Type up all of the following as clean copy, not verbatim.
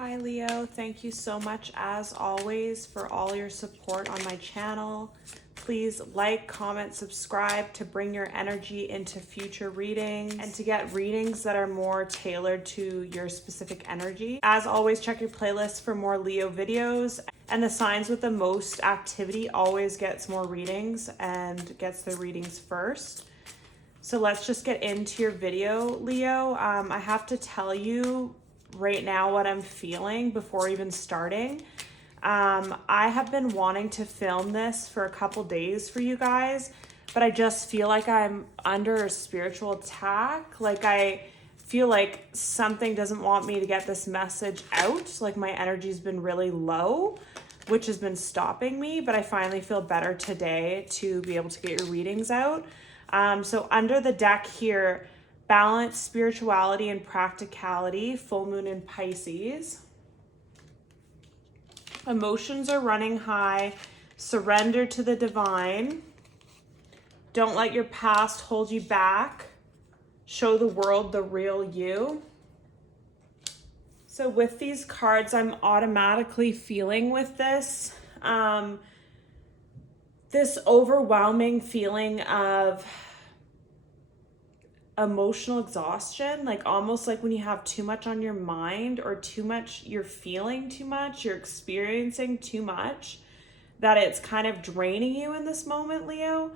Hi Leo, thank you so much as always for all your support on my channel. Please like, comment, subscribe to bring your energy into future readings and to get readings that are more tailored to your specific energy. As always, check your playlist for more Leo videos, and the signs with the most activity always gets more readings and gets their readings first. So let's just get into your video, Leo. I have to tell you right now what I'm feeling before even starting. I have been wanting to film this for a couple days for you guys, but I just feel like I'm under a spiritual attack. Like I feel like something doesn't want me to get this message out. Like my energy's been really low, which has been stopping me, but I finally feel better today to be able to get your readings out. So under the deck here, balance, spirituality, and practicality, full moon in Pisces. Emotions are running high. Surrender to the divine. Don't let your past hold you back. Show the world the real you. So with these cards, I'm automatically feeling with this, this overwhelming feeling of emotional exhaustion, like almost like when you have too much on your mind or too much, you're feeling too much, you're experiencing too much, that it's kind of draining you in this moment, Leo.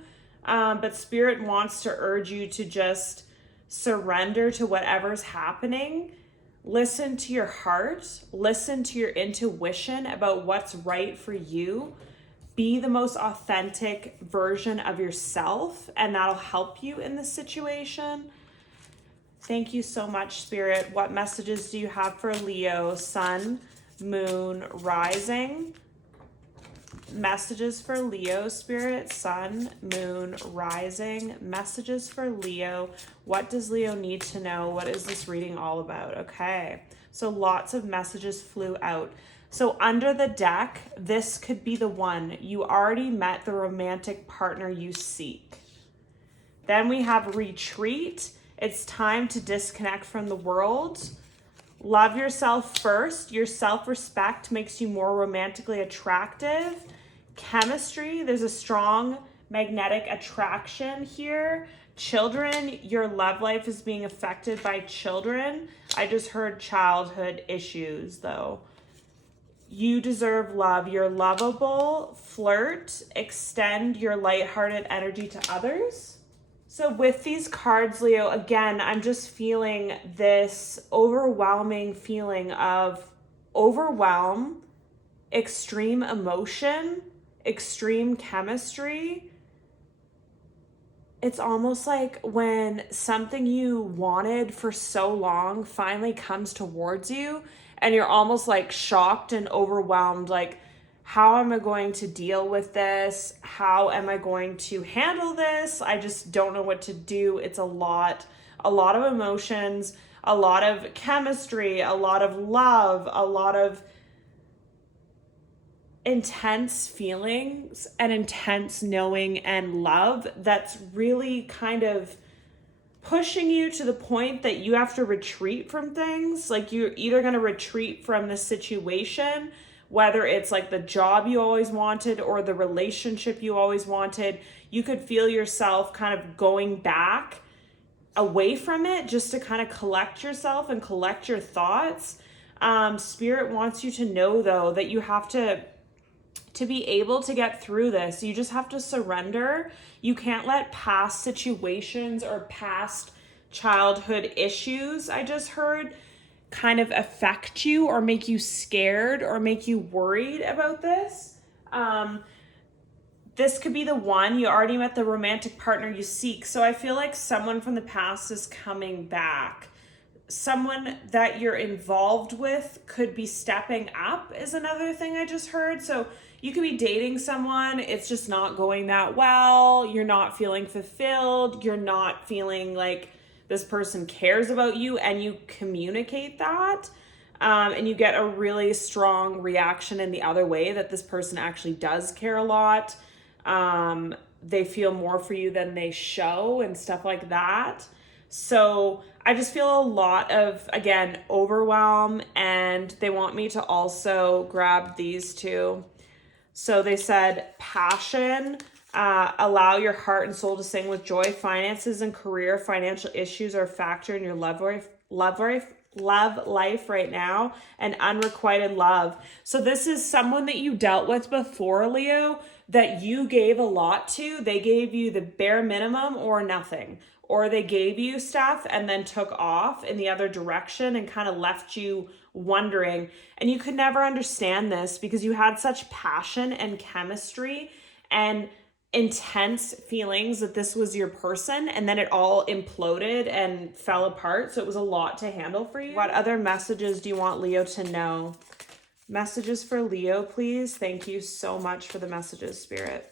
But Spirit wants to urge you to just surrender to whatever's happening. Listen to your heart, listen to your intuition about what's right for you. Be the most authentic version of yourself, and that'll help you in this situation. Thank you so much, Spirit. What messages do you have for Leo, Sun, Moon, Rising? Messages for Leo, Spirit, Sun, Moon, Rising. Messages for Leo. What does Leo need to know? What is this reading all about? Okay, so lots of messages flew out. So under the deck, this could be the one. You already met the romantic partner you seek. Then we have retreat. It's time to disconnect from the world. Love yourself first. Your self-respect makes you more romantically attractive. Chemistry, there's a strong magnetic attraction here. Children, your love life is being affected by children. I just heard childhood issues though. You deserve love. You're lovable. Flirt. Extend your lighthearted energy to others. So with these cards, Leo, again, I'm just feeling this overwhelming feeling of overwhelm, extreme emotion, extreme chemistry. It's almost like when something you wanted for so long finally comes towards you, and you're almost like shocked and overwhelmed, like, how am I going to deal with this? How am I going to handle this? I just don't know what to do. It's a lot of emotions, a lot of chemistry, a lot of love, a lot of intense feelings and intense knowing and love that's really kind of pushing you to the point that you have to retreat from things. Like you're either going to retreat from the situation, whether it's like the job you always wanted or the relationship you always wanted. You could feel yourself kind of going back away from it just to kind of collect yourself and collect your thoughts. Spirit wants you to know though that you have to be able to get through this. You just have to surrender. You can't let past situations or past childhood issues, I just heard, kind of affect you or make you scared or make you worried about this. This could be the one. You already met the romantic partner you seek. So I feel like someone from the past is coming back. Someone that you're involved with could be stepping up is another thing I just heard. So you could be dating someone, it's just not going that well, you're not feeling fulfilled, you're not feeling like this person cares about you, and you communicate that, and you get a really strong reaction in the other way that this person actually does care a lot. They feel more for you than they show and stuff like that. So I just feel a lot of, again, overwhelm, and they want me to also grab these two. So they said passion, allow your heart and soul to sing with joy. Finances and career, financial issues are a factor in your love life right now, and unrequited love. So this is someone that you dealt with before, Leo, that you gave a lot to. They gave you the bare minimum or nothing, or they gave you stuff and then took off in the other direction and kind of left you wondering. And you could never understand this because you had such passion and chemistry and intense feelings that this was your person, and then it all imploded and fell apart. So it was a lot to handle for you. What other messages do you want Leo to know? Messages for Leo, please. Thank you so much for the messages, Spirit.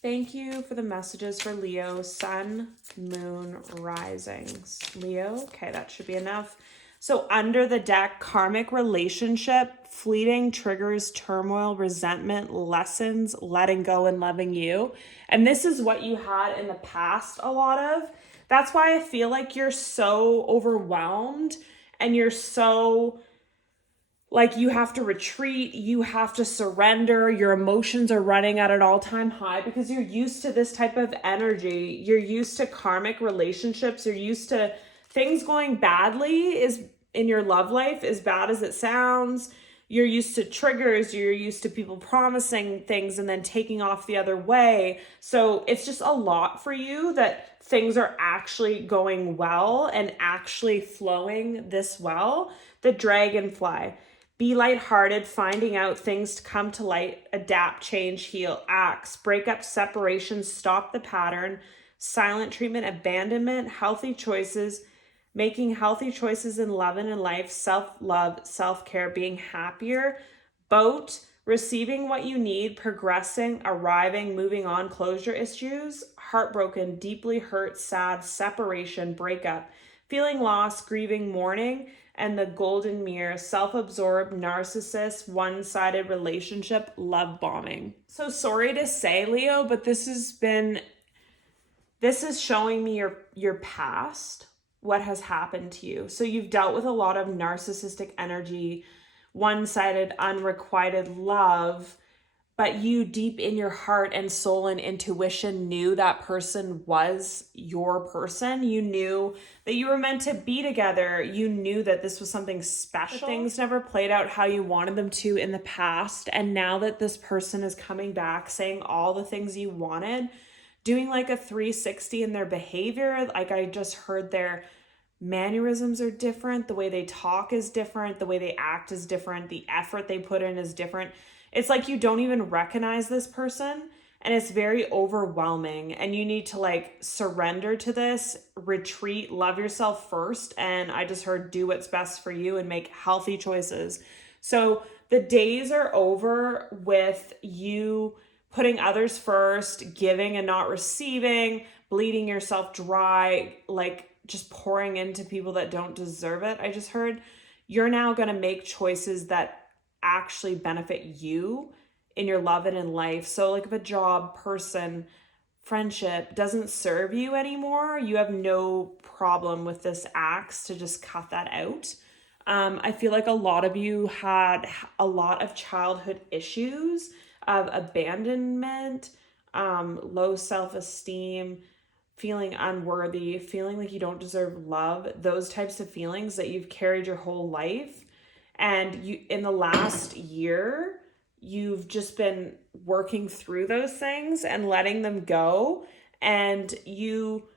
Thank you for the messages for Leo, Sun, Moon, Risings. Leo, okay, that should be enough. So under the deck, karmic relationship, fleeting triggers, turmoil, resentment, lessons, letting go and loving you. And this is what you had in the past a lot of. That's why I feel like you're so overwhelmed and you're so like you have to retreat, you have to surrender, your emotions are running at an all-time high because you're used to this type of energy. You're used to karmic relationships, you're used to things going badly is in your love life, as bad as it sounds. You're used to triggers, you're used to people promising things and then taking off the other way. So it's just a lot for you that things are actually going well and actually flowing this well. The dragonfly. Be lighthearted, finding out things to come to light, adapt, change, heal, acts, break up, separation, stop the pattern, silent treatment, abandonment, healthy choices, making healthy choices in love and in life, self-love, self-care, being happier, boat, receiving what you need, progressing, arriving, moving on, closure issues, heartbroken, deeply hurt, sad, separation, breakup, feeling lost, grieving, mourning, and the golden mirror, self-absorbed, narcissist, one-sided relationship, love bombing. So sorry to say, Leo, but this is showing me your past, what has happened to you. So you've dealt with a lot of narcissistic energy, one-sided, unrequited love, but you deep in your heart and soul and intuition knew that person was your person. You knew that you were meant to be together. You knew that this was something special. But things never played out how you wanted them to in the past. And now that this person is coming back, saying all the things you wanted, doing like a 360 in their behavior, like I just heard their mannerisms are different. The way they talk is different. The way they act is different. The effort they put in is different. It's like you don't even recognize this person, and it's very overwhelming, and you need to like surrender to this, retreat, love yourself first. And I just heard do what's best for you and make healthy choices. So the days are over with you putting others first, giving and not receiving, bleeding yourself dry, like just pouring into people that don't deserve it. I just heard you're now going to make choices that actually benefit you in your love and in life. So like if a job, person, friendship doesn't serve you anymore, you have no problem with this axe to just cut that out. I feel like a lot of you had a lot of childhood issues of abandonment, low self-esteem, feeling unworthy, feeling like you don't deserve love, those types of feelings that you've carried your whole life. And you, in the last year, you've just been working through those things and letting them go. And you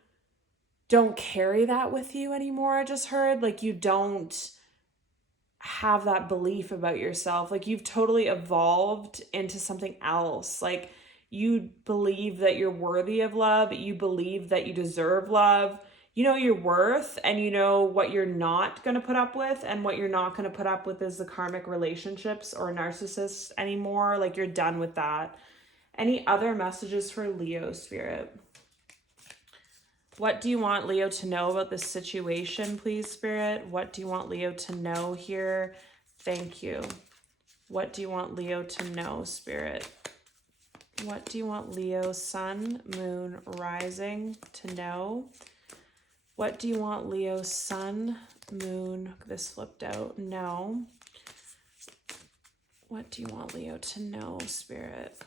don't carry that with you anymore. I just heard like you don't have that belief about yourself. Like you've totally evolved into something else. Like you believe that you're worthy of love. You believe that you deserve love. You know your worth, and you know what you're not going to put up with, and what you're not going to put up with is the karmic relationships or narcissists anymore. Like you're done with that. Any other messages for Leo, Spirit? What do you want Leo to know about this situation, please, Spirit? What do you want Leo to know here? Thank you. What do you want Leo to know, Spirit? What do you want Leo, Sun, Moon, Rising to know? What do you want, Leo? Sun, moon. This flipped out. No. What do you want, Leo, to know, Spirit?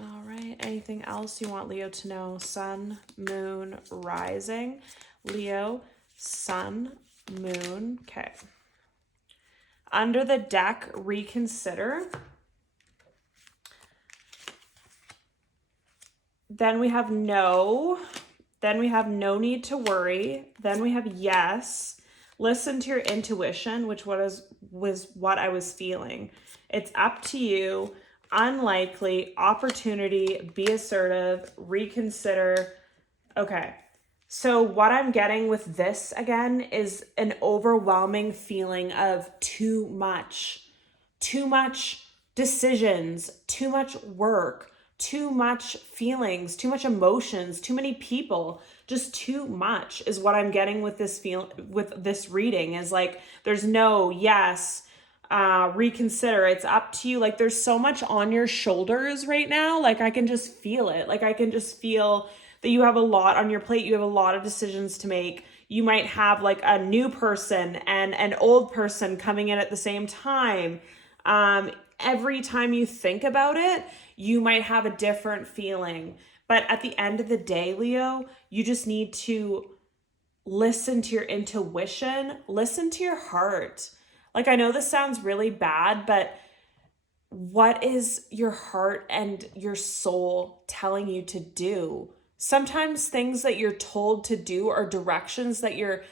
All right. Anything else you want Leo to know? Sun, moon, rising. Leo, sun, moon. Okay. Under the deck, reconsider. Then we have no. Then we have no need to worry. Then we have yes. Listen to your intuition, which was what I was feeling. It's up to you. Unlikely, opportunity, be assertive, reconsider. Okay. So what I'm getting with this again is an overwhelming feeling of too much decisions, too much work, too much feelings, too much emotions, too many people, just too much is what I'm getting with this reading is like, there's no yes, reconsider, it's up to you. Like there's so much on your shoulders right now. Like I can just feel it. Like I can just feel that you have a lot on your plate. You have a lot of decisions to make. You might have like a new person and an old person coming in at the same time. Every time you think about it, you might have a different feeling. But at the end of the day, Leo, you just need to listen to your intuition, listen to your heart. Like, I know this sounds really bad, but what is your heart and your soul telling you to do? Sometimes things that you're told to do are directions that you're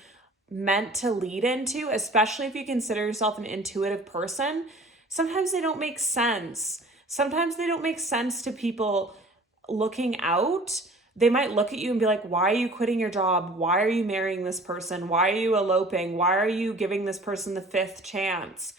meant to lead into, especially if you consider yourself an intuitive person. Sometimes they don't make sense. Sometimes they don't make sense to people looking out. They might look at you and be like, why are you quitting your job? Why are you marrying this person? Why are you eloping? Why are you giving this person the fifth chance?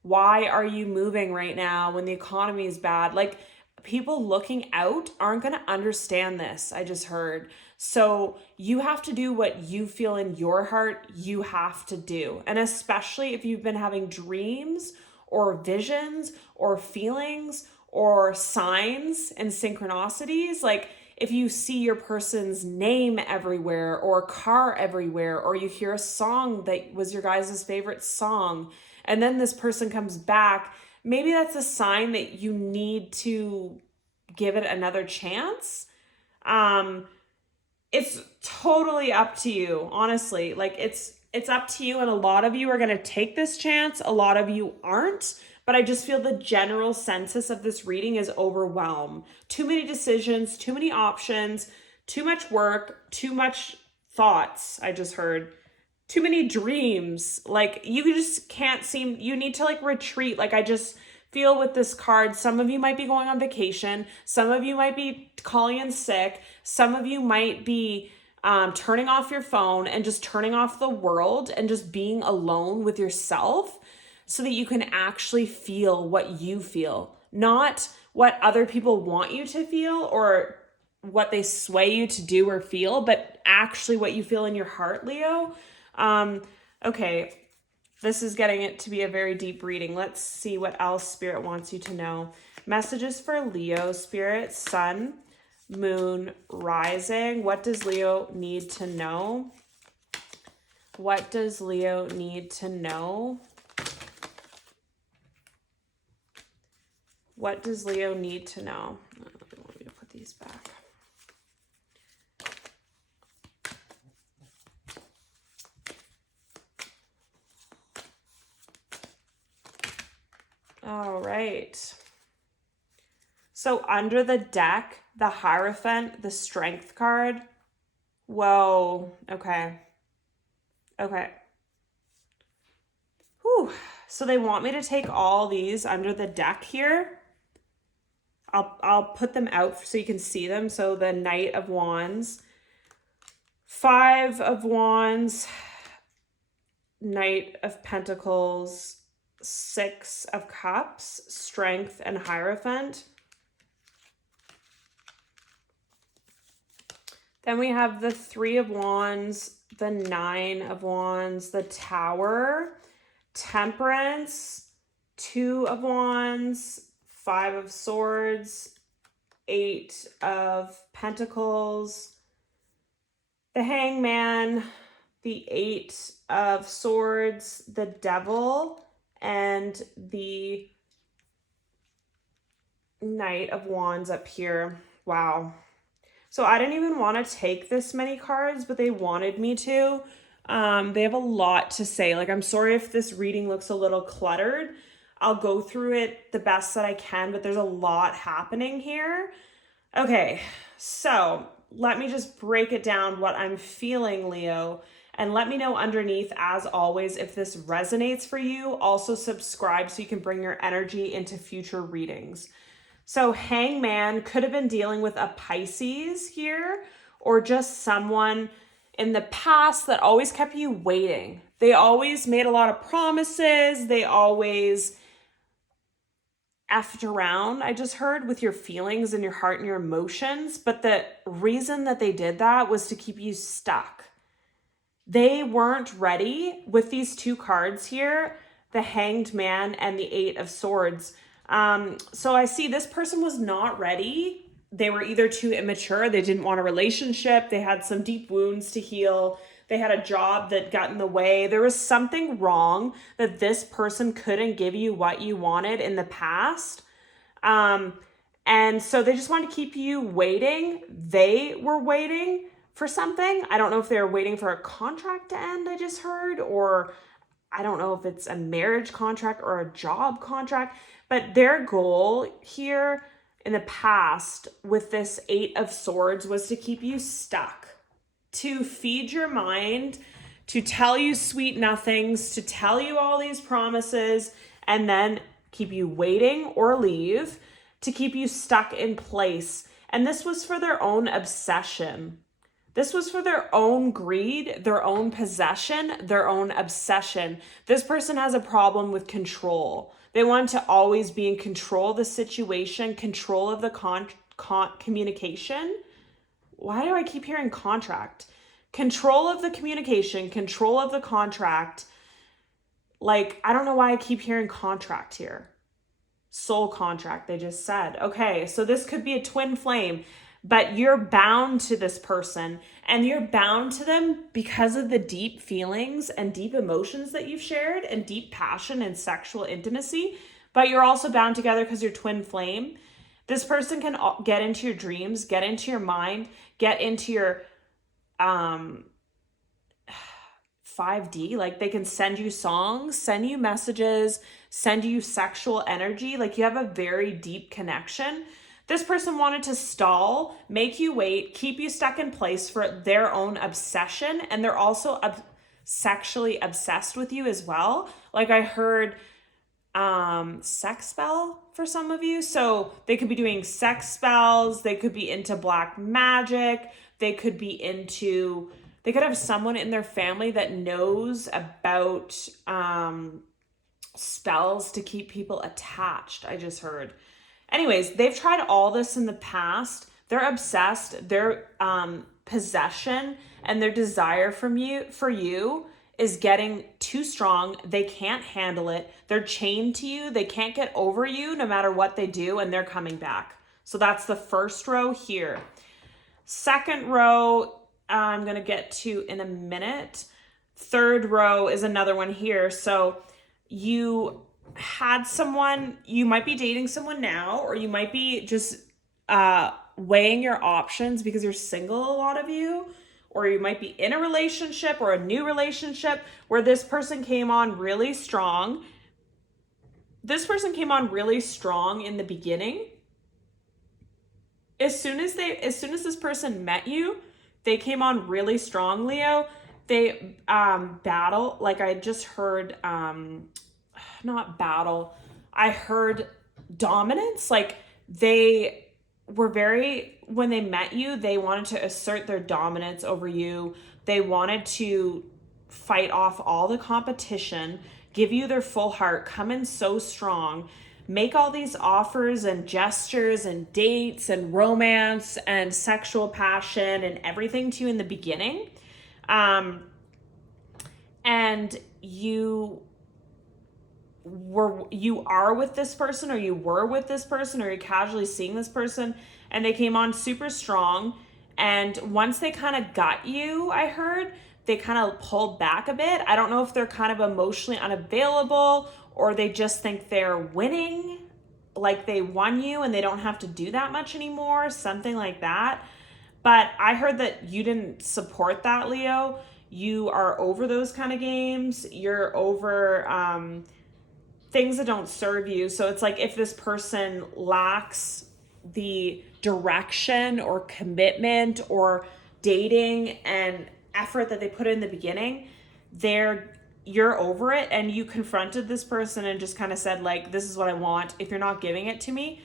Why are you moving right now when the economy is bad? Like, people looking out aren't going to understand this, I just heard. So you have to do what you feel in your heart you have to do. And especially if you've been having dreams or visions or feelings or signs and synchronicities, like if you see your person's name everywhere or a car everywhere, or you hear a song that was your guys' favorite song, and then this person comes back, maybe that's a sign that you need to give it another chance. It's totally up to you, honestly. Like it's up to you, and a lot of you are going to take this chance. A lot of you aren't, but I just feel the general census of this reading is overwhelmed. Too many decisions, too many options, too much work, too much thoughts, I just heard. Too many dreams. Like you just can't seem, you need to like retreat. Like I just feel with this card, some of you might be going on vacation. Some of you might be calling in sick. Some of you might be turning off your phone and just turning off the world and just being alone with yourself so that you can actually feel what you feel, not what other people want you to feel or what they sway you to do or feel, but actually what you feel in your heart, Leo. Okay, this is getting it to be a very deep reading. Let's see what else Spirit wants you to know. Messages for Leo, Spirit, Sun, Moon, Rising. What does Leo need to know? What does Leo need to know? What does Leo need to know? Let me put these back. All right. So under the deck, the Hierophant, the Strength card. Whoa. Okay. Okay. Whew. So they want me to take all these under the deck here. I'll put them out so you can see them. So the Knight of Wands, 5 of Wands, Knight of Pentacles, 6 of Cups, Strength, and Hierophant. Then we have the 3 of Wands, the 9 of Wands, the Tower, Temperance, 2 of Wands, 5 of Swords, 8 of Pentacles, the Hangman, the Eight of Swords, the Devil, and the Knight of Wands up here. Wow. So I didn't even want to take this many cards, but they wanted me to. They have a lot to say. Like, I'm sorry if this reading looks a little cluttered. I'll go through it the best that I can, but there's a lot happening here. Okay, so let me just break it down what I'm feeling, Leo, and let me know underneath, as always, if this resonates for you. Also subscribe so you can bring your energy into future readings. So Hangman could have been dealing with a Pisces here, or just someone in the past that always kept you waiting. They always made a lot of promises. They always effed around, I just heard, with your feelings and your heart and your emotions. But the reason that they did that was to keep you stuck. They weren't ready with these two cards here, the Hanged Man and the Eight of Swords. So I see this person was not ready. They were either too immature, they didn't want a relationship, they had some deep wounds to heal, they had a job that got in the way. There was something wrong that this person couldn't give you what you wanted in the past. And so they just wanted to keep you waiting. They were waiting for something. I don't know if they were waiting for a contract to end, I just heard, or I don't know if it's a marriage contract or a job contract, but their goal here in the past with this Eight of Swords was to keep you stuck, to feed your mind, to tell you sweet nothings, to tell you all these promises, and then keep you waiting or leave, to keep you stuck in place. And this was for their own obsession. This was for their own greed, their own possession, their own obsession. This person has a problem with control. They want to always be in control of the situation, control of the communication. Why do I keep hearing contract? Control of the communication, control of the contract. Like, I don't know why I keep hearing contract here. Soul contract, they just said. Okay, so this could be a twin flame, but you're bound to this person, and you're bound to them because of the deep feelings and deep emotions that you've shared and deep passion and sexual intimacy, but you're also bound together because you're twin flame. This person can get into your dreams, get into your mind, get into your 5D. Like, they can send you songs, send you messages, send you sexual energy. Like, you have a very deep connection. This person wanted to stall, make you wait, keep you stuck in place for their own obsession. And they're also sexually obsessed with you as well. Like, I heard sex spell for some of you. So they could be doing sex spells. They could be into black magic. They could have someone in their family that knows about spells to keep people attached, I just heard. Anyways, they've tried all this in the past. They're obsessed. Their possession and their desire for you is getting too strong. They can't handle it. They're chained to you. They can't get over you no matter what they do, and they're coming back. So that's the first row here. Second row, I'm going to get to in a minute. Third row is another one here. So you had someone, you might be dating someone now, or you might be just weighing your options because you're single, a lot of you, or you might be in a relationship or a new relationship where this person came on really strong. This person came on really strong in the beginning. As soon as this person met you, they came on really strong, Leo. They battle, like I just heard, not battle, I heard dominance. Like, they were when they met you, they wanted to assert their dominance over you. They wanted to fight off all the competition, give you their full heart, come in so strong, make all these offers and gestures and dates and romance and sexual passion and everything to you in the beginning. And you are with this person, or you were with this person, or you're casually seeing this person, and they came on super strong, And once they kind of got you, I heard, they kind of pulled back a bit. I don't know if they're kind of emotionally unavailable or they just think they're winning, like they won you and they don't have to do that much anymore, something like that. But I heard that you didn't support that, Leo. You are over those kind of games. You're over things that don't serve you. So it's like if this person lacks the direction or commitment or dating and effort that they put in the beginning, you're over it, and you confronted this person and just kind of said, like, this is what I want. If you're not giving it to me,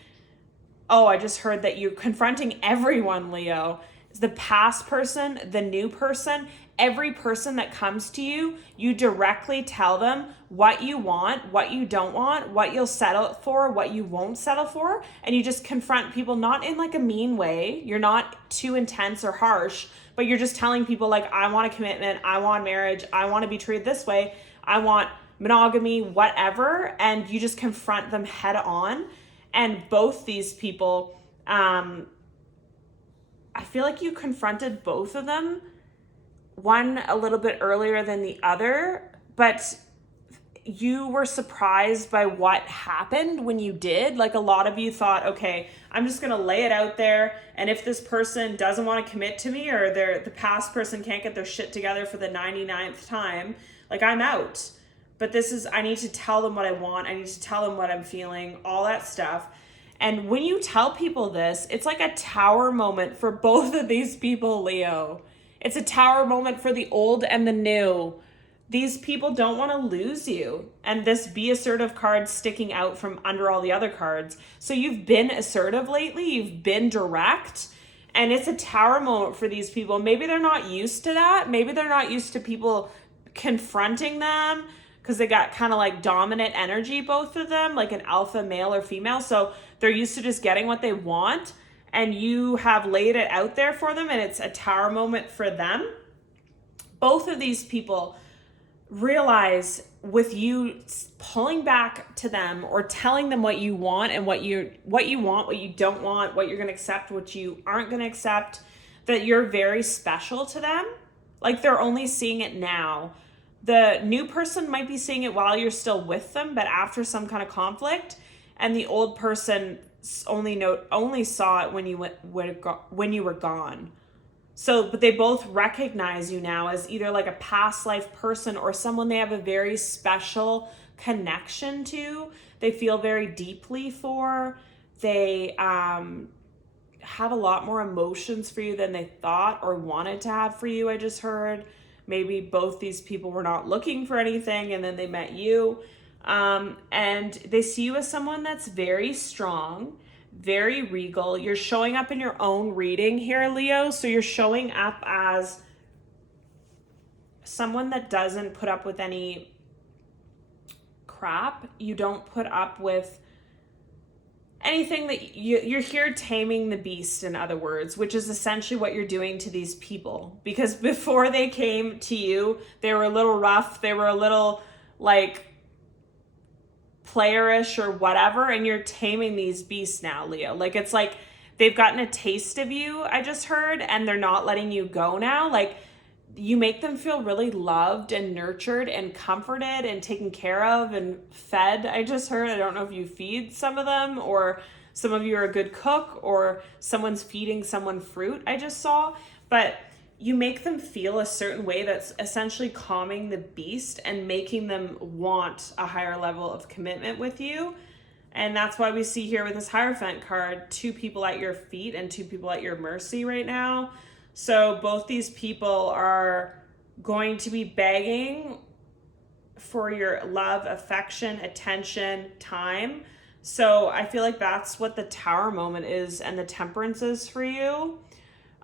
oh, I just heard that you're confronting everyone, Leo. The past person, the new person, every person that comes to you, you directly tell them what you want, what you don't want, what you'll settle for, what you won't settle for. And you just confront people, not in like a mean way. You're not too intense or harsh, but you're just telling people, like, I want a commitment, I want marriage, I want to be treated this way, I want monogamy, whatever. And you just confront them head on. And both these people, I feel like you confronted both of them, one a little bit earlier than the other, but you were surprised by what happened when you did. Like, a lot of you thought, okay, I'm just going to lay it out there. And if this person doesn't want to commit to me, or the past person can't get their shit together for the 99th time, like, I'm out. But I need to tell them what I want. I need to tell them what I'm feeling, all that stuff. And when you tell people this, it's like a tower moment for both of these people, Leo. It's a tower moment for the old and the new. These people don't want to lose you. And this be assertive card sticking out from under all the other cards. So you've been assertive lately. You've been direct. And it's a tower moment for these people. Maybe they're not used to that. Maybe they're not used to people confronting them, because they got kind of like dominant energy, both of them, like an alpha male or female. So they're used to just getting what they want, and you have laid it out there for them, and it's a tower moment for them. Both of these people realize, with you pulling back to them or telling them what you want and what you want, what you don't want, what you're going to accept, what you aren't going to accept, that you're very special to them. Like, they're only seeing it now. The new person might be seeing it while you're still with them, but after some kind of conflict, and the old person only saw it when you were gone. So, but they both recognize you now as either like a past life person or someone they have a very special connection to. They feel very deeply for. They have a lot more emotions for you than they thought or wanted to have for you, I just heard. Maybe both these people were not looking for anything and then they met you. And they see you as someone that's very strong, very regal. You're showing up in your own reading here, Leo. So you're showing up as someone that doesn't put up with any crap. You don't put up with anything that you're here taming the beast, in other words, which is essentially what you're doing to these people. Because before they came to you, they were a little rough. They were a little like playerish or whatever. And you're taming these beasts now, Leo. Like, it's like they've gotten a taste of you, I just heard, and they're not letting you go now. Like, you make them feel really loved and nurtured and comforted and taken care of and fed, I just heard. I don't know if you feed some of them, or some of you are a good cook, or someone's feeding someone fruit, I just saw. But you make them feel a certain way that's essentially calming the beast and making them want a higher level of commitment with you. And that's why we see here with this Hierophant card, 2 people at your feet and 2 people at your mercy right now. So both these people are going to be begging for your love, affection, attention, time. So I feel like that's what the Tower moment is, and the Temperance is for you.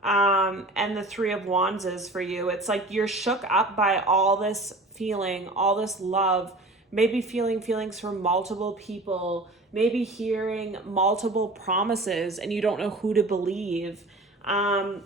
And the 3 of Wands is for you. It's like you're shook up by all this feeling, all this love, maybe feeling feelings from multiple people, maybe hearing multiple promises and you don't know who to believe.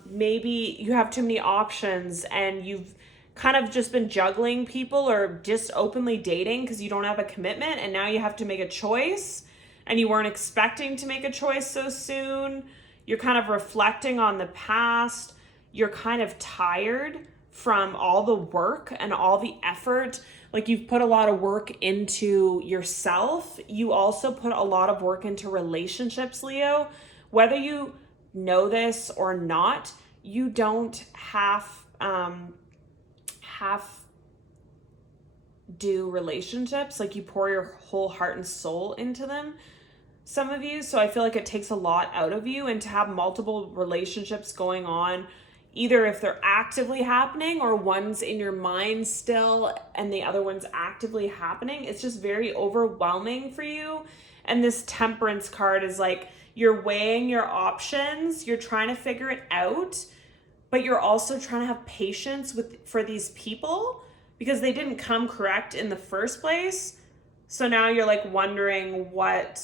Maybe you have too many options and you've kind of just been juggling people or just openly dating because you don't have a commitment, and now you have to make a choice and you weren't expecting to make a choice so soon. You're kind of reflecting on the past. You're kind of tired from all the work and all the effort. Like, you've put a lot of work into yourself. You also put a lot of work into relationships, Leo. Whether you know this or not, you don't half do relationships. Like, you pour your whole heart and soul into them, some of you. So I feel like it takes a lot out of you, and to have multiple relationships going on, either if they're actively happening or one's in your mind still and the other one's actively happening, it's just very overwhelming for you. And this Temperance card is like, you're weighing your options, you're trying to figure it out, but you're also trying to have patience for these people because they didn't come correct in the first place. So now you're like wondering what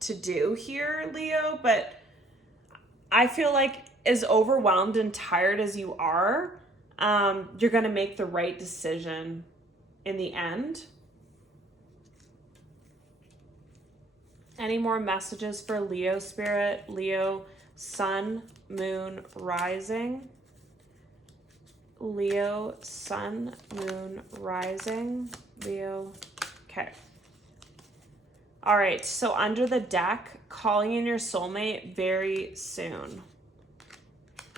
to do here, Leo. But I feel like, as overwhelmed and tired as you are, you're going to make the right decision in the end. Any more messages for Leo spirit? Leo, sun, moon, rising. Leo, sun, moon, rising. Leo. Okay. All right. So under the deck, calling in your soulmate very soon.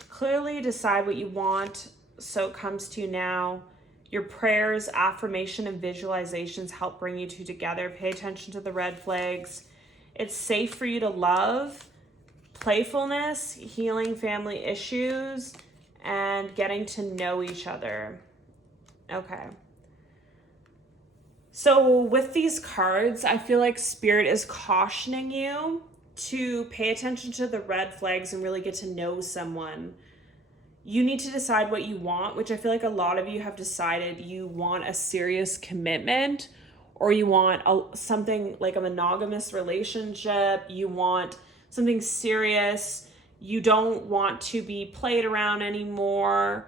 Clearly decide what you want, so it comes to you now. Your prayers, affirmation, and visualizations help bring you two together. Pay attention to the red flags. It's safe for you to love, playfulness, healing family issues, and getting to know each other. Okay. So with these cards, I feel like Spirit is cautioning you to pay attention to the red flags and really get to know someone. You need to decide what you want, which I feel like a lot of you have decided you want a serious commitment, or you want something like a monogamous relationship. You want something serious. You don't want to be played around anymore.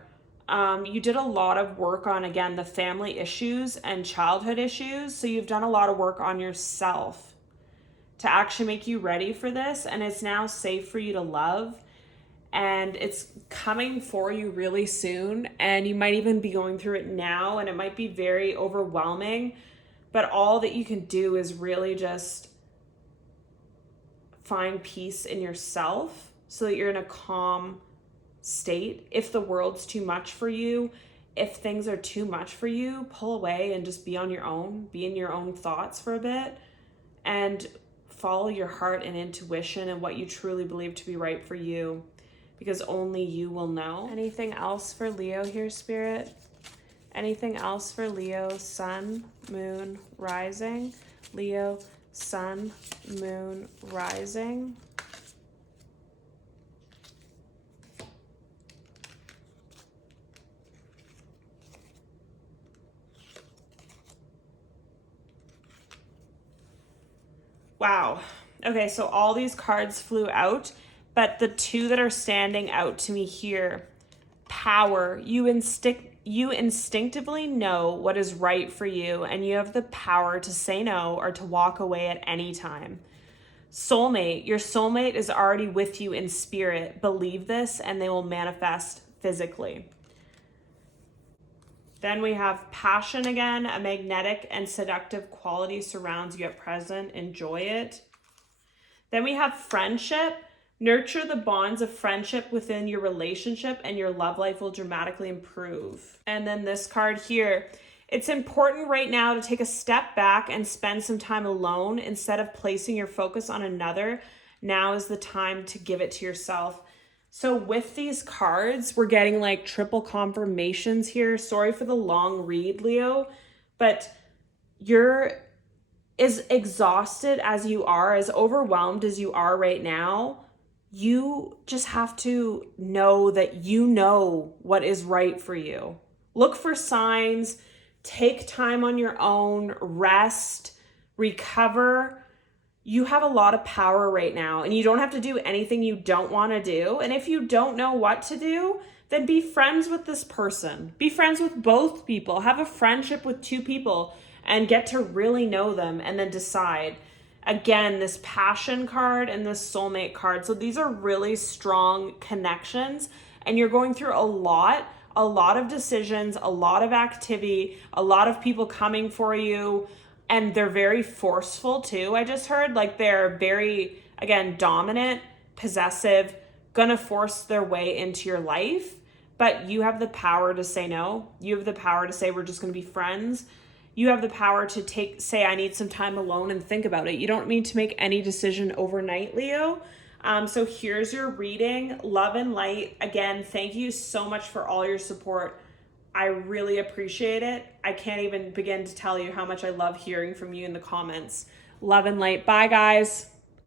You did a lot of work on, again, the family issues and childhood issues. So you've done a lot of work on yourself to actually make you ready for this. And it's now safe for you to love. And it's coming for you really soon. And you might even be going through it now. And it might be very overwhelming. But all that you can do is really just find peace in yourself so that you're in a calm state. If the world's too much for you, if things are too much for you, pull away and just be on your own, be in your own thoughts for a bit, and follow your heart and intuition and what you truly believe to be right for you, because only you will know. Anything else for Leo here, Spirit? Anything else for Leo, sun, moon, rising? Leo, sun, moon, rising. Wow. Okay, so all these cards flew out, but the two that are standing out to me here, power. You instinctively know what is right for you, and you have the power to say no or to walk away at any time. Soulmate. Your soulmate is already with you in spirit. Believe this, and they will manifest physically. Then we have passion again. A magnetic and seductive quality surrounds you at present. Enjoy it. Then we have friendship. Nurture the bonds of friendship within your relationship, and your love life will dramatically improve. And then this card here. It's important right now to take a step back and spend some time alone instead of placing your focus on another. Now is the time to give it to yourself. So with these cards, we're getting like triple confirmations here. Sorry for the long read, Leo, but you're as exhausted as you are, as overwhelmed as you are right now. You just have to know that you know what is right for you. Look for signs, take time on your own, rest, recover. You have a lot of power right now, and you don't have to do anything you don't want to do. And if you don't know what to do, then be friends with this person. Be friends with both people. Have a friendship with two people and get to really know them, and then decide. Again, this passion card and this soulmate card. So these are really strong connections, and you're going through a lot of decisions, a lot of activity, a lot of people coming for you, and they're very forceful too. I just heard like they're very, again, dominant, possessive, gonna force their way into your life, but you have the power to say no. You have the power to say we're just gonna be friends. You have the power to say I need some time alone and think about it. You don't need to make any decision overnight, Leo. So here's your reading. Love and light. Again, thank you so much for all your support. I really appreciate it. I can't even begin to tell you how much I love hearing from you in the comments. Love and light. Bye, guys.